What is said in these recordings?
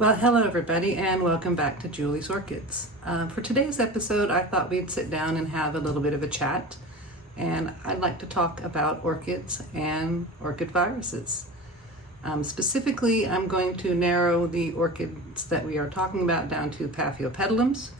Well, hello everybody, and welcome back to Julie's Orchids. For today's episode, I thought we'd sit down and have a little bit of a chat, and I'd like to talk about orchids and orchid viruses. Specifically, I'm going to narrow the orchids that we are talking about down to Paphiopedilums,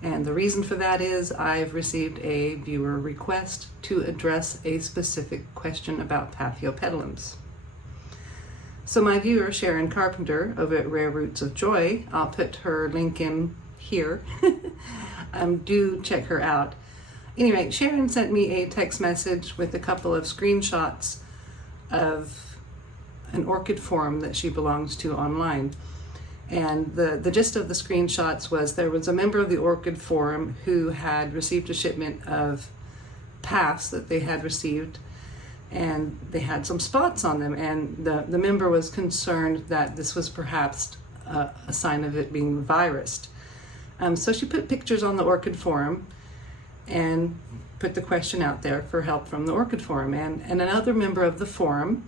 and the reason for that is I've received a viewer request to address a specific question about Paphiopedilums. So my viewer, Sharon Carpenter over at Rare Roots of Joy, I'll put her link in here. Do check her out. Anyway, Sharon sent me a text message with a couple of screenshots of an orchid forum that she belongs to online. And the gist of the screenshots was there was a member of the orchid forum who had received a shipment of Paphs that they had received, and they had some spots on them, and the member was concerned that this was perhaps a sign of it being virused. So she put pictures on the orchid forum and put the question out there for help from the orchid forum. And another member of the forum,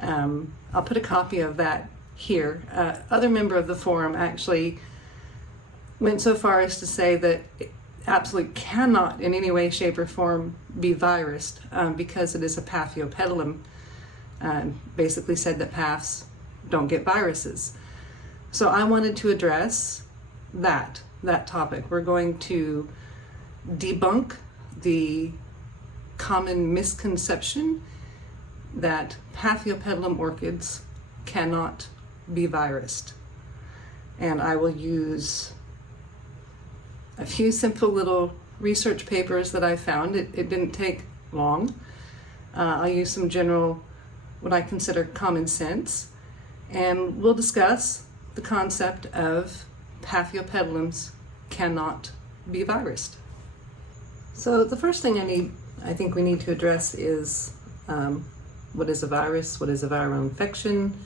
I'll put a copy of that here, other member of the forum actually went so far as to say that it absolutely cannot in any way, shape, or form be virused because it is a Paphiopedilum. Basically said that Paphs don't get viruses. So I wanted to address that topic. We're going to debunk the common misconception that Paphiopedilum orchids cannot be virused. And I will use a few simple little research papers that I found. It didn't take long. I'll use some general, what I consider common sense, and we'll discuss the concept of Paphiopedilums cannot be virused. So the first thing I think we need to address is what is a virus, what is a viral infection,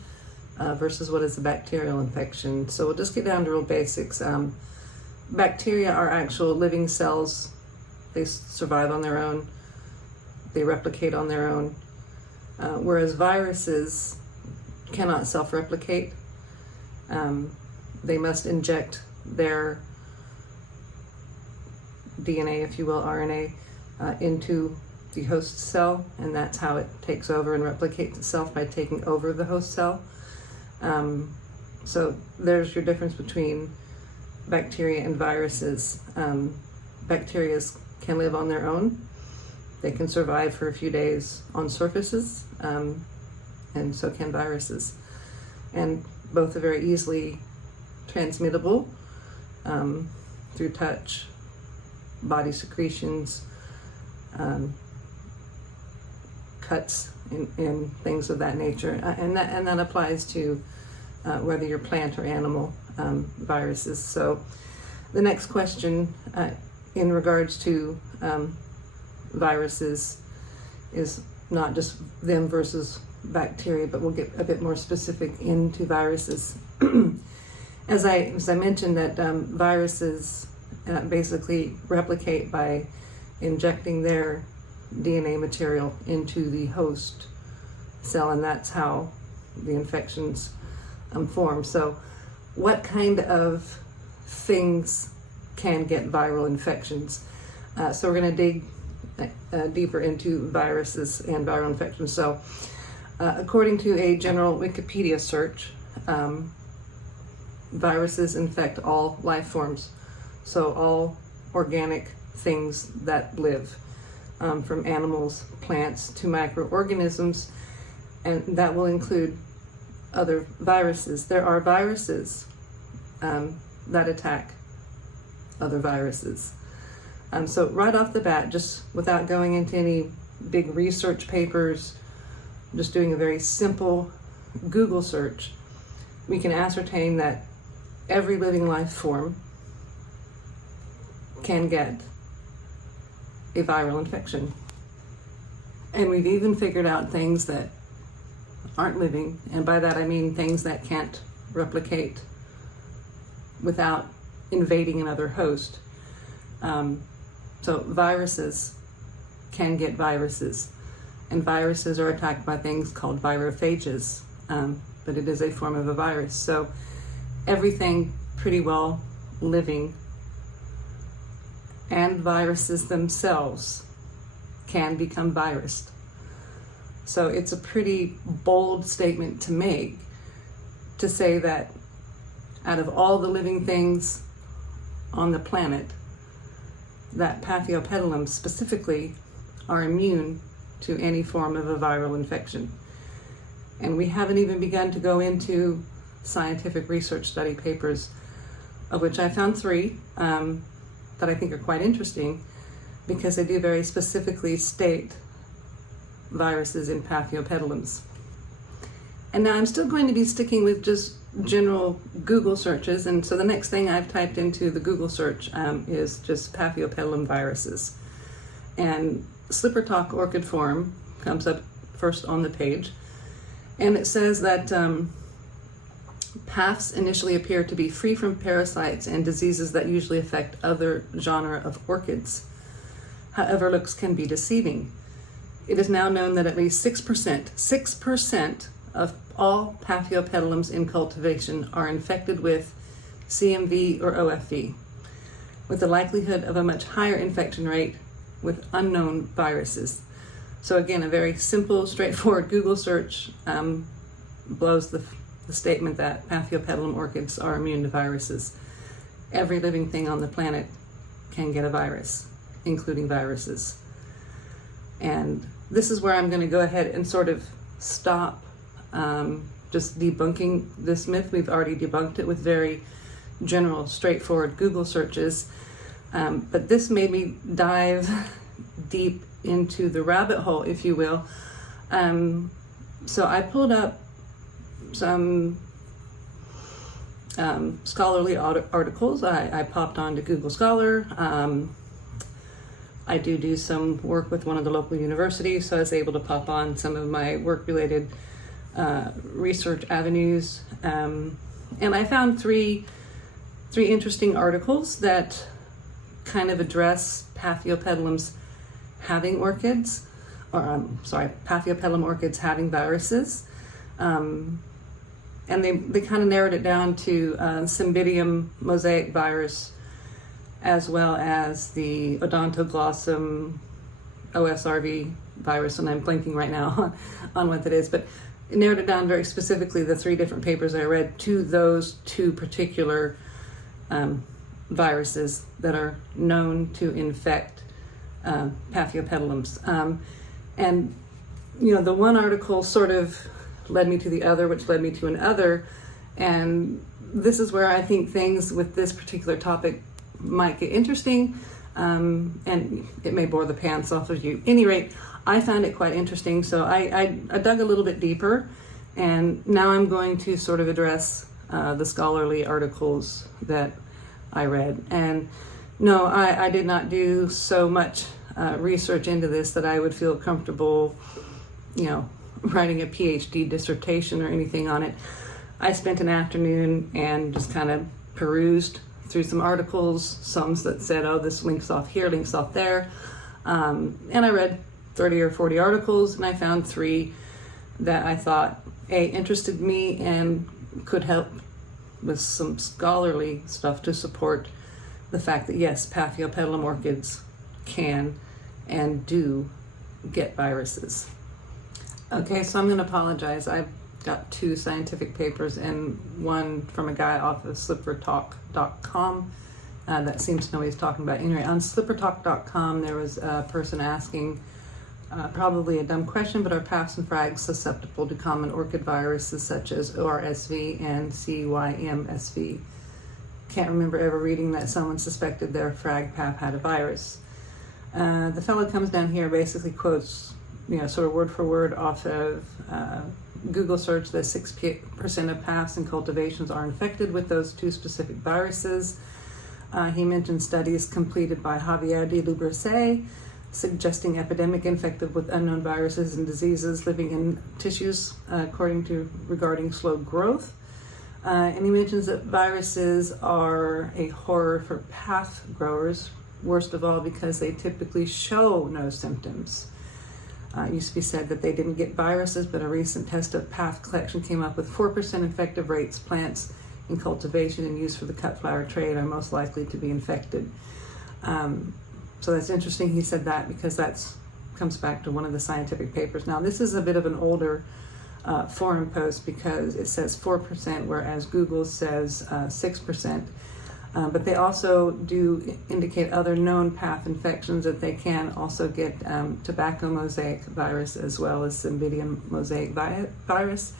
versus what is a bacterial infection. So we'll just get down to real basics. Bacteria are actual living cells. They survive on their own. They replicate on their own. Whereas viruses cannot self-replicate. They must inject their DNA, if you will, RNA, into the host cell, and that's how it takes over and replicates itself, by taking over the host cell. So there's your difference between bacteria and viruses. Bacteria can live on their own. They can survive for a few days on surfaces, and so can viruses. And both are very easily transmittable through touch, body secretions, cuts, and things of that nature. And that applies to whether you're plant or animal viruses. So the next question in regards to viruses is not just them versus bacteria, but we'll get a bit more specific into viruses. As I mentioned, that viruses basically replicate by injecting their DNA material into the host cell, and that's how the infections form. So what kind of things can get viral infections? So we're going to dig deeper into viruses and viral infections. So according to a general Wikipedia search, viruses infect all life forms, so all organic things that live, from animals, plants, to microorganisms, and that will include other viruses. There are viruses that attack other viruses. So right off the bat, just without going into any big research papers, just doing a very simple Google search, we can ascertain that every living life form can get a viral infection. And we've even figured out things that aren't living, and by that I mean things that can't replicate without invading another host. So viruses can get viruses, and viruses are attacked by things called virophages, but it is a form of a virus. So everything pretty well living and viruses themselves can become virused. So it's a pretty bold statement to make, to say that out of all the living things on the planet, that Paphiopedilum specifically are immune to any form of a viral infection. And we haven't even begun to go into scientific research study papers, of which I found 3 that I think are quite interesting, because they do very specifically state viruses in Paphiopedilums. And now I'm still going to be sticking with just general Google searches, and so the next thing I've typed into the Google search is just Paphiopedilum viruses. And Slipper Talk Orchid Forum comes up first on the page, and it says that Paphs initially appear to be free from parasites and diseases that usually affect other genera of orchids. However, looks can be deceiving. It is now known that at least 6% of all Paphiopedilums in cultivation are infected with CMV or OFV, with the likelihood of a much higher infection rate with unknown viruses. So again, a very simple, straightforward Google search blows the statement that Paphiopedilum orchids are immune to viruses. Every living thing on the planet can get a virus, including viruses. And this is where I'm going to go ahead and sort of stop just debunking this myth. We've already debunked it with very general, straightforward Google searches. But this made me dive deep into the rabbit hole, if you will. So I pulled up some scholarly articles. I popped onto Google Scholar. I do some work with one of the local universities, so I was able to pop on some of my work-related research avenues. And I found three interesting articles that kind of address Paphiopedilums having orchids, or Paphiopedilum orchids having viruses. And they kind of narrowed it down to Cymbidium mosaic virus, as well as the Odontoglossum OSRV virus, and I'm blanking right now on what that is, but it narrowed it down very specifically, the 3 different papers I read, to those 2 particular viruses that are known to infect Paphiopedilums. And, you know, the one article sort of led me to the other, which led me to another, and this is where I think things with this particular topic might get interesting, and it may bore the pants off of you. At any rate, I found it quite interesting, so I dug a little bit deeper, and now I'm going to sort of address the scholarly articles that I read. And no, I did not do so much research into this that I would feel comfortable, you know, writing a PhD dissertation or anything on it. I spent an afternoon and just kind of perused through some articles, some that said, oh, this links off here, links off there. And I read 30 or 40 articles, and I found 3 that I thought, interested me and could help with some scholarly stuff to support the fact that, yes, Paphiopedilum orchids can and do get viruses. Okay, so I'm going to apologize. I've got 2 scientific papers and one from a guy off of slippertalk.com that seems to know what he's talking about. Anyway, on slippertalk.com there was a person asking probably a dumb question, but are Paphs and frags susceptible to common orchid viruses such as ORSV and CYMSV? Can't remember ever reading that someone suspected their frag Paph had a virus. The fellow comes down here, basically quotes, you know, sort of word for word off of Google search that 6% of Paphs in cultivations are infected with those 2 specific viruses. He mentioned studies completed by Javier de Luberce suggesting epidemic infected with unknown viruses and diseases living in tissues regarding slow growth. And he mentions that viruses are a horror for Paph growers, worst of all because they typically show no symptoms. It used to be said that they didn't get viruses, but a recent test of Paph collection came up with 4% infective rates. Plants in cultivation and used for the cut flower trade are most likely to be infected. So that's interesting he said that, because that's comes back to one of the scientific papers. Now this is a bit of an older forum post, because it says 4%, whereas Google says 6%. But they also do indicate other known Paph infections, that they can also get tobacco mosaic virus, as well as Cymbidium mosaic virus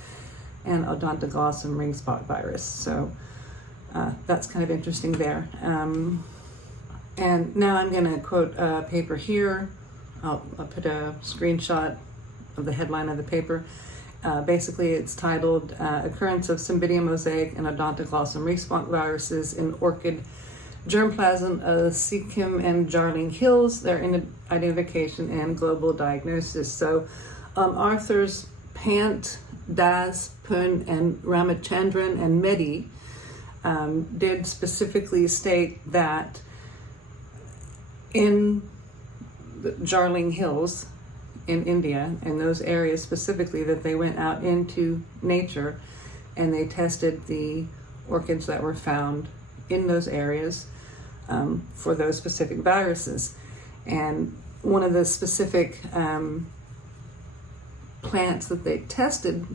and Odontoglossum ring spot virus. So that's kind of interesting there. And now I'm going to quote a paper here. I'll put a screenshot of the headline of the paper. Basically, it's titled Occurrence of Cymbidium mosaic and Odontoglossum ring spot viruses in orchid germplasm of Sikkim and Jarling Hills, their identification and global diagnosis. So authors Pant, Das, Pun, and Ramachandran and Mehdi did specifically state that in the Jarling Hills in India, in those areas specifically, that they went out into nature and they tested the orchids that were found in those areas for those specific viruses. And one of the specific plants that they tested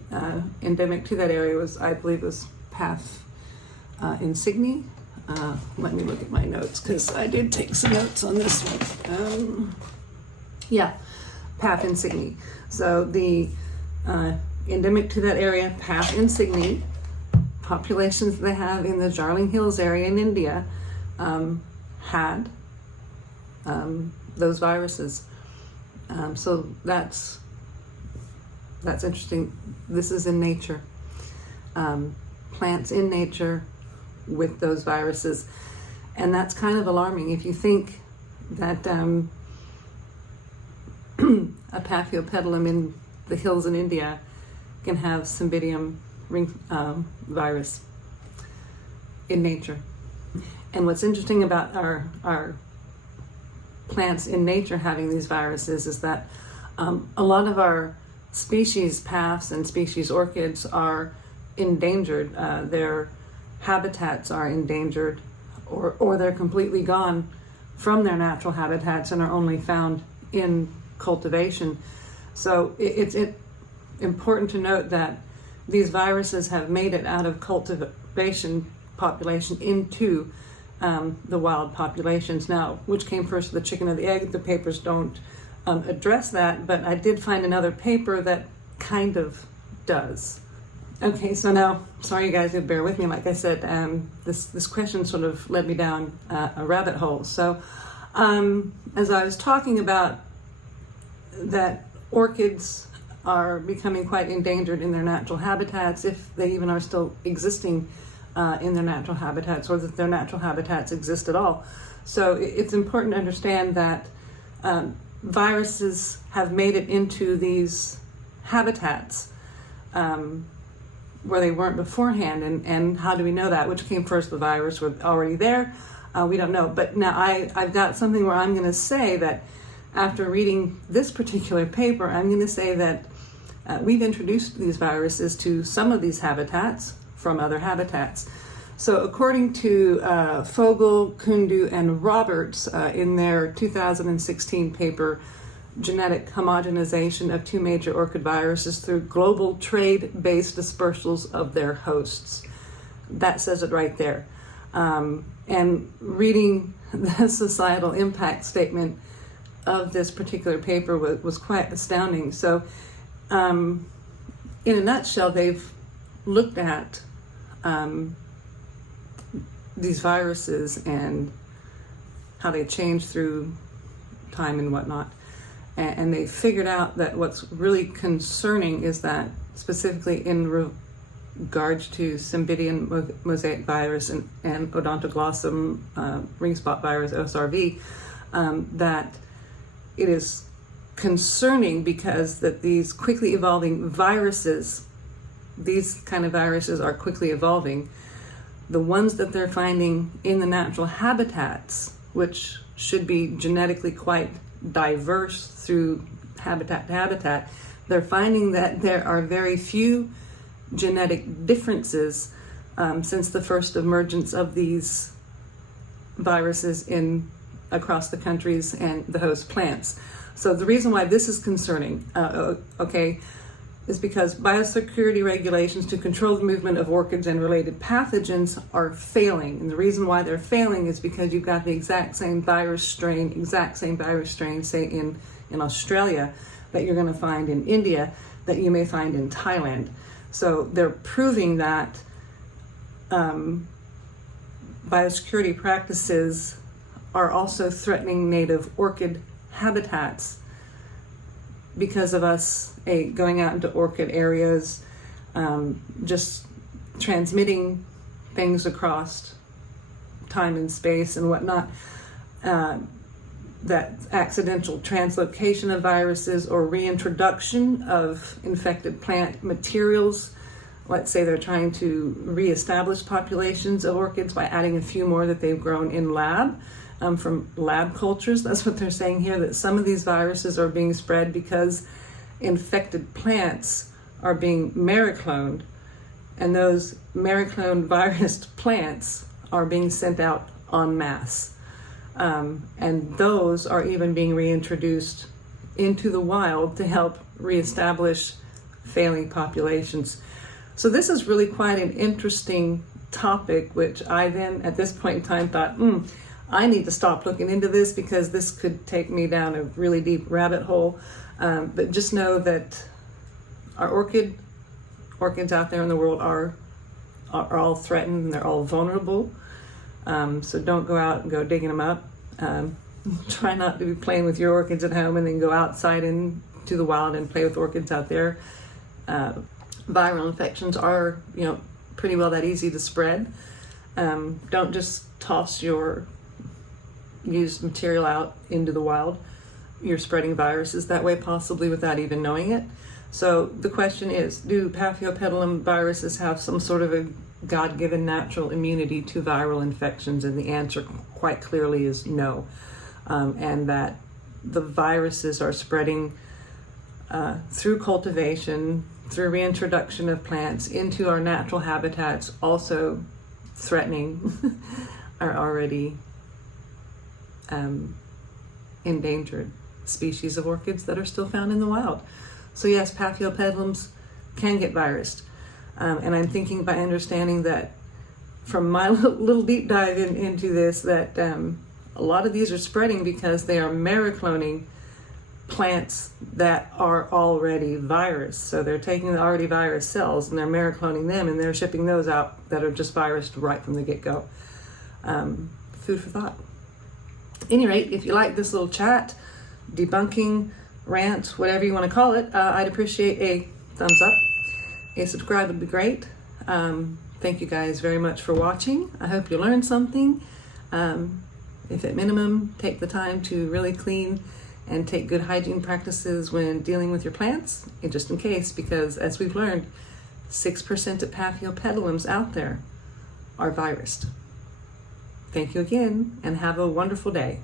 endemic to that area was, I believe, was Paph insigne. Let me look at my notes, because I did take some notes on this one. Paph insigne. So the endemic to that area, Paph insigne, populations they have in the Jarling Hills area in India had those viruses. So that's interesting. This is in nature. Plants in nature with those viruses. And that's kind of alarming if you think that a Paphiopedilum in the hills in India can have Cymbidium ring virus in nature. And what's interesting about our plants in nature having these viruses is that a lot of our species Paphs and species orchids are endangered. Their habitats are endangered, or they're completely gone from their natural habitats and are only found in cultivation. So it's important to note that these viruses have made it out of cultivation population into the wild populations. Now, which came first, the chicken or the egg? The papers don't address that, but I did find another paper that kind of does. Okay, so now, sorry you guys, bear with me. Like I said, this question sort of led me down a rabbit hole. So as I was talking about that orchids are becoming quite endangered in their natural habitats, if they even are still existing in their natural habitats, or that their natural habitats exist at all. So it's important to understand that viruses have made it into these habitats where they weren't beforehand. And how do we know that? Which came first, the virus were already there? We don't know. But now I've got something where I'm going to say that after reading this particular paper, I'm going to say that we've introduced these viruses to some of these habitats from other habitats. So according to Fogel, Kundu, and Roberts in their 2016 paper, Genetic Homogenization of Two Major Orchid Viruses Through Global Trade-Based Dispersals of Their Hosts. That says it right there. And reading the societal impact statement of this particular paper was quite astounding. So in a nutshell, they've looked at these viruses and how they change through time and whatnot. And they figured out that what's really concerning is that, specifically in regards to Cymbidium mosaic virus and Odontoglossum ring spot virus, OSRV, that it is concerning because that these quickly evolving viruses, these kind of viruses are quickly evolving. The ones that they're finding in the natural habitats, which should be genetically quite diverse through habitat to habitat, they're finding that there are very few genetic differences since the first emergence of these viruses across the countries and the host plants. So the reason why this is concerning, is because biosecurity regulations to control the movement of orchids and related pathogens are failing. And the reason why they're failing is because you've got the exact same virus strain, say in Australia, that you're going to find in India, that you may find in Thailand. So they're proving that biosecurity practices are also threatening native orchid habitats because of us going out into orchid areas, just transmitting things across time and space and whatnot, that accidental translocation of viruses or reintroduction of infected plant materials. Let's say they're trying to reestablish populations of orchids by adding a few more that they've grown in lab, from lab cultures. That's what they're saying here, that some of these viruses are being spread because infected plants are being mericloned, and those mericloned virused plants are being sent out en masse. And those are even being reintroduced into the wild to help reestablish failing populations. So this is really quite an interesting topic, which I then at this point in time thought, I need to stop looking into this because this could take me down a really deep rabbit hole. But just know that our orchids out there in the world are all threatened and they're all vulnerable. So don't go out and go digging them up. Try not to be playing with your orchids at home and then go outside into the wild and play with orchids out there. Viral infections are, pretty well that easy to spread. Don't just toss your used material out into the wild. You're spreading viruses that way, possibly without even knowing it. So the question is, do Paphiopedilum viruses have some sort of a God-given natural immunity to viral infections? And the answer quite clearly is no. And that the viruses are spreading through cultivation, through reintroduction of plants into our natural habitats, also threatening our already endangered species of orchids that are still found in the wild. So yes, Paphiopedilums can get virused. And I'm thinking, by understanding that from my little deep dive into this, that a lot of these are spreading because they are mericloning plants that are already virus. So they're taking the already virus cells and they're mericloning them and they're shipping those out that are just virused right from the get-go. Food for thought. At any rate, if you like this little chat, debunking, rant, whatever you want to call it, I'd appreciate a thumbs up. A subscribe would be great. Thank you guys very much for watching. I hope you learned something. If at minimum, take the time to really clean and take good hygiene practices when dealing with your plants, just in case, because as we've learned, 6% of Paphiopedilums out there are virused. Thank you again, and have a wonderful day.